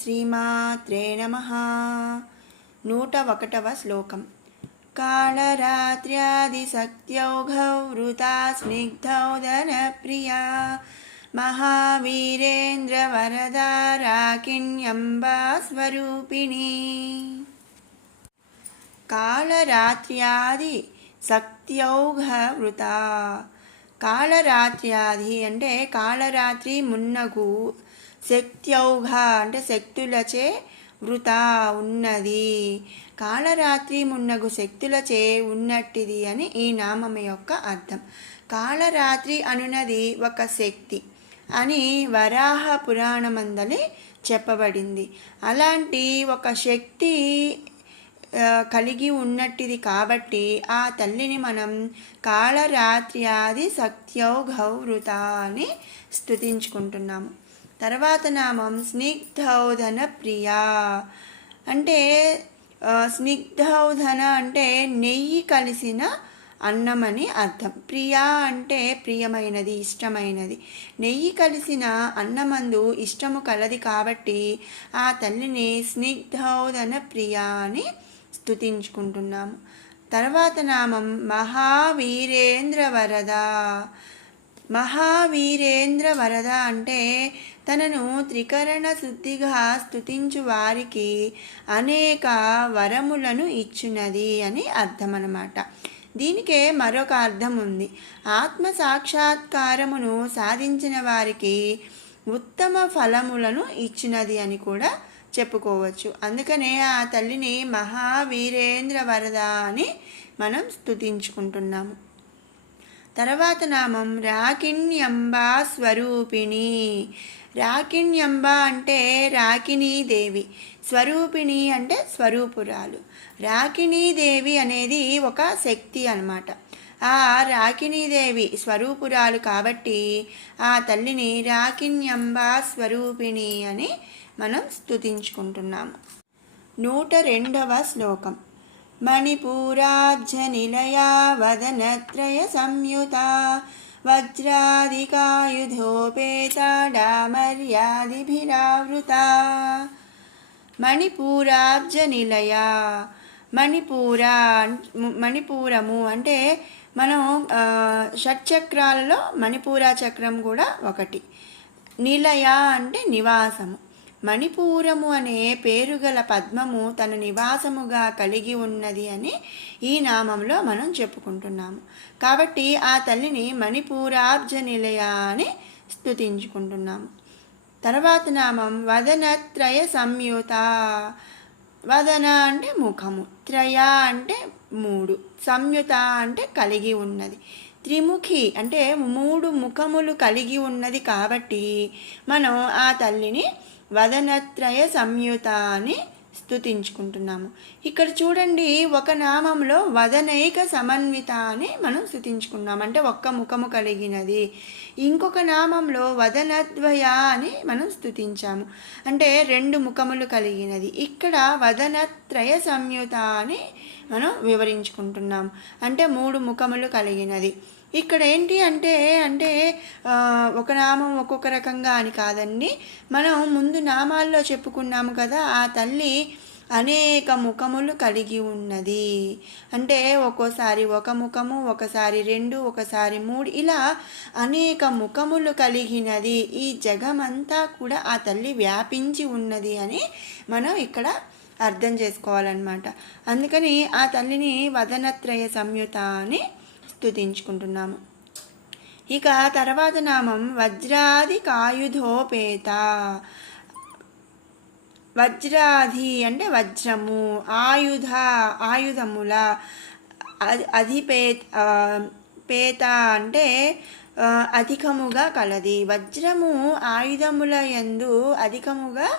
శ్రీమాత్రే నమః. 101వ శ్లోకం. కాళరాత్ర్యాదిశక్త్యౌఘౌ వృతా స్నిగ్ధౌదనప్రియా మహావీరేంద్రవరదా రాకిణ్యంబా స్వరూపిణి. కాళరాత్ర్యాది శక్త్యౌఘ వృత. కాళరాత్ర్యాది అంటే కాళరాత్రి మున్నగు, శక్త్యౌఘ అంటే శక్తులచే వృత ఉన్నది, కాళరాత్రి మున్నగు శక్తులచే ఉన్నట్టిది అని ఈ నామం యొక్క అర్థం. కాళరాత్రి అనునది ఒక శక్తి అని వరాహ పురాణమందలి చెప్పబడింది. అలాంటి ఒక శక్తి కలిగి ఉన్నట్టిది కాబట్టి ఆ తల్లిని మనం కాళరాత్ర్యాది శక్త్యౌఘౌ వృత అని స్తుతించుకుంటున్నాము. తర్వాత నామం స్నిగ్ధౌధన ప్రియా. అంటే స్నిగ్ధౌధన అంటే నెయ్యి కలిసిన అన్నమని అర్థం. ప్రియా అంటే ప్రియమైనది, ఇష్టమైనది. నెయ్యి కలిసిన అన్నమందు ఇష్టము కలది కాబట్టి ఆ తల్లిని స్నిగ్ధౌధన ప్రియా అని స్తుతించుకుంటున్నాము. తర్వాత నామం మహావీరేంద్ర వరద. మహావీరేంద్ర వరద అంటే తనను త్రికరణ శుద్ధిగా స్తుతించు వారికి అనేక వరములను ఇచ్చునది అని అర్థం అన్నమాట. దీనికే మరొక అర్థం ఉంది. ఆత్మ సాక్షాత్కారమును సాధించిన వారికి ఉత్తమ ఫలములను ఇచ్చినది అని కూడా చెప్పుకోవచ్చు. అందుకనే ఆ తల్లిని మహావీరేంద్ర వరద అని మనం స్తుతించుకుంటున్నాము. తర్వాత నామం రాకిణ్యంబా స్వరూపిణి. రాకిణ్యంబ అంటే రాకిణీదేవి, స్వరూపిణి అంటే స్వరూపురాలు. రాకిణీదేవి అనేది ఒక శక్తి అన్నమాట. ఆ రాకిణీదేవి స్వరూపురాలు కాబట్టి ఆ తల్లిని రాకిణ్యంబా స్వరూపిణి అని మనం స్తుతించుకుంటున్నాము. 102వ శ్లోకం. మణిపూరాబ్జనిలయా వదనత్రయ సంయుత వజ్రాదికాయుధోపేత డామర్యాదిభిరావృత. మణిపూరాబ్జనిలయ. మణిపూరము అంటే మనం షట్చక్రాలలో మణిపూర చక్రం కూడా ఒకటి. నిలయ అంటే నివాసము. మణిపూరము అనే పేరు గల పద్మము తన నివాసముగా కలిగి ఉన్నది అని ఈ నామంలో మనం చెప్పుకుంటున్నాము. కాబట్టి ఆ తల్లిని మణిపూరాబ్జ నిలయ అని స్తుతించుకుంటున్నాము. తర్వాత నామం వదనత్రయ సంయుత. వదన అంటే ముఖము, త్రయ అంటే 3, సంయుత అంటే కలిగి ఉన్నది. త్రిముఖి అంటే 3 ముఖములు కలిగి ఉన్నది కాబట్టి మనం ఆ తల్లిని వదనత్రయ సంయుత అని స్తుతించుకుంటున్నాము. ఇక్కడ చూడండి, ఒక నామంలో వదనైక సమన్విత అని మనం స్తుతించుకున్నాం, అంటే ఒక్క ముఖము కలిగినది. ఇంకొక నామంలో వదనద్వయ అని మనం స్తుతించాము, అంటే 2 ముఖములు కలిగినది. ఇక్కడ వదనత్రయ సంయుత అని మనం వివరించుకుంటున్నాం, అంటే 3 ముఖములు కలిగినది. ఇక్కడ ఏంటి అంటే ఒక నామం ఒక్కొక్క రకంగా అని కాదండి. మనం ముందు నామాల్లో చెప్పుకున్నాము కదా, ఆ తల్లి అనేక ముఖములు కలిగి ఉన్నది. అంటే ఒక్కోసారి ఒక ముఖము, ఒకసారి 2, ఒకసారి 3, ఇలా అనేక ముఖములు కలిగినది. ఈ జగమంతా కూడా ఆ తల్లి వ్యాపించి ఉన్నది అని మనం ఇక్కడ అర్థం చేసుకోవాలన్నమాట. అందుకని ఆ తల్లిని వదనత్రయ సంయుత అని స్తుతించుకుంటున్నాము. ఇక తర్వాత నామం వజ్రాది కాయుధోపేత. వజ్రాది అంటే వజ్రము, ఆయుధముల, పేత అంటే అధికముగా కలది. వజ్రము ఆయుధముల యందు అధికముగా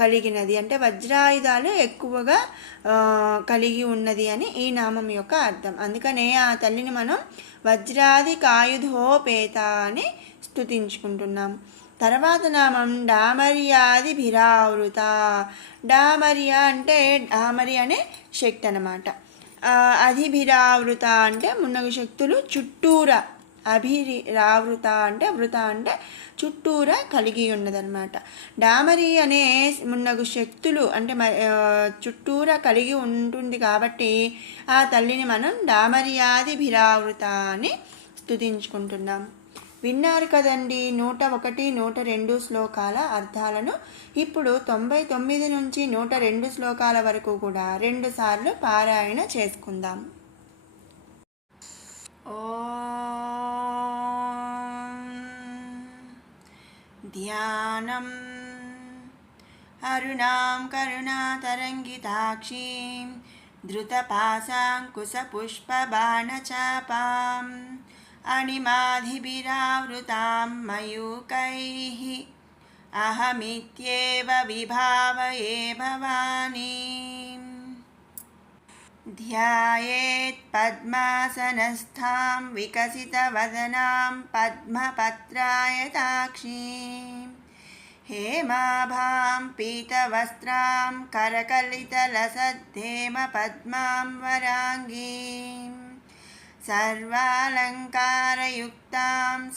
కలిగినది, అంటే వజ్రాయుధాలు ఎక్కువగా కలిగి ఉన్నది అని ఈ నామం యొక్క అర్థం. అందుకనే ఆ తల్లిని మనం వజ్రాది కాయుధోపేత అని స్తుతించుకుంటున్నాం. తర్వాత నామం డామర్యాది భిరావృత. డామర్య అంటే డామరి అనే శక్తి అన్నమాట. అధిభిరావృత అంటే మున్నగు శక్తులు చుట్టూరా అభిరావృత అంటే వృత అంటే చుట్టూరా కలిగి ఉన్నదన్నమాట. డామరి అనే మున్నగు శక్తులు అంటే చుట్టూరా కలిగి ఉంటుంది కాబట్టి ఆ తల్లిని మనం డామర్యాదిభిరావృత అని స్తుతించుకుంటున్నాం. విన్నారు కదండి 101, 102 శ్లోకాల అర్థాలను. ఇప్పుడు 99 నుంచి 102 శ్లోకాల వరకు కూడా 2 సార్లు పారాయణ చేసుకుందాం. ధ్యానం అరుణాం కరుణాతరంగితాక్షీం ధృతపాశాంకుశపుష్పబాణచాపాం అణిమాధిభిరావృతాం మయూకైః అహమిత్యేవ విభావయే భవానీం. ధ్యాయేత్ పద్మాసనస్థాం వికసితవదనాం పద్మపత్రాయతాక్షీం హేమాభాం పీతవస్త్రాం కరకలితలసద్ధేమపద్మాం వరాంగీం సర్వాలంకారయుక్తాం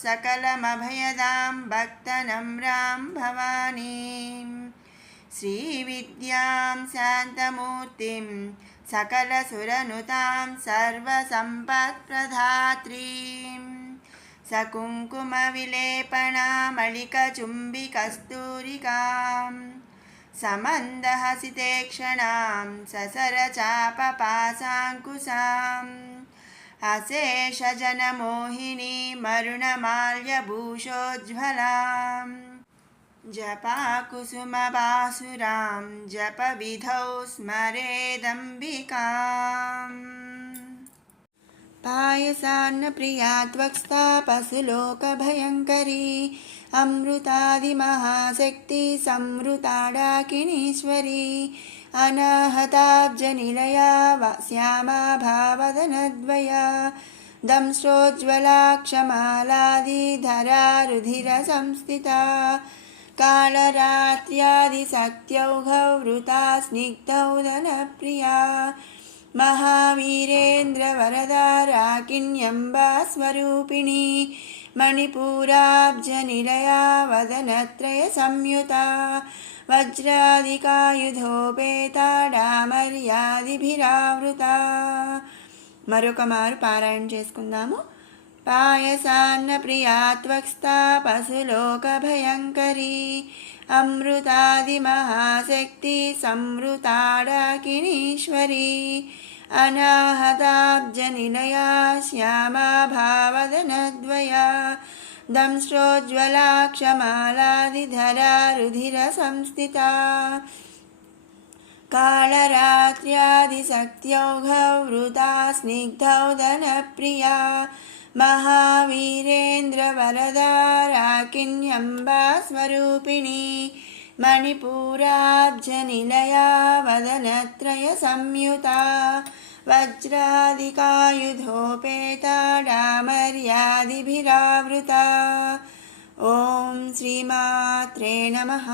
సకలమభయదాం భక్తనమ్రాం భవానీం శ్రీవిద్యాం శాంతమూర్తిం సకలసురనుతాం సర్వసంపత్ప్రదాత్రీం సకుంకుమవిలేపనామళికచుంబికస్తూరికాం సమందహసితేక్షణాం ససరచాపపాశాంకుశాం అశేషజనమోహినీ మరుణమాల్యభూషోజ్వలాం జపాకుసుమబాసురాం జపవిధౌ స్మరేదంబికాం. పాయసాన్నప్రియా త్వక్స్థా పశులోకభయంకరీ అమృతాదిమహాశక్తి సంవృతాడాకినీశ్వరీ అనాహతాబ్జనిలయా శ్యామా భావదనద్వయా దంశ్రోజ్వలాక్షమాలాదిధరా రుధిర సంస్థితా కాళరాత్ర్యాదిశక్త్యౌఘవృతా స్నిగ్ధౌదనప్రియా మహావీరేంద్రవరదారాకిణ్యంబా స్వరూపిణీ మణిపూరాబ్జనిలయా వదనత్రయ సంయుతా వజ్రాదికాయుధోపేతా డామర్యాదిభిరావృతా. మరొక మారు పారాయణ చేసుకుందాము. పాయసాన్నప్రియా త్వక్స్థా పశులోకభయంకరీ అమృతాదిమహాశక్తి సంవృతాడాకినీశ్వరీ అనాహతాబ్జనిలయా శ్యామా భావదనద్వయా దంశ్రోజ్వలాక్షమాలాదిధరా రుధిర సంస్థితా కాళరాత్ర్యాదిశక్త్యౌఘవృతా స్నిగ్ధౌదనప్రియా మహావీరేంద్రవరదారాకిణ్యంబా స్వరూపిణీ మణిపూరాబ్జనిలయా వదనత్రయ సంయుతా వజ్రాదికాయుధోపేతా డామర్యాదిభిరావృతా. ఓం శ్రీమాత్రే నమః.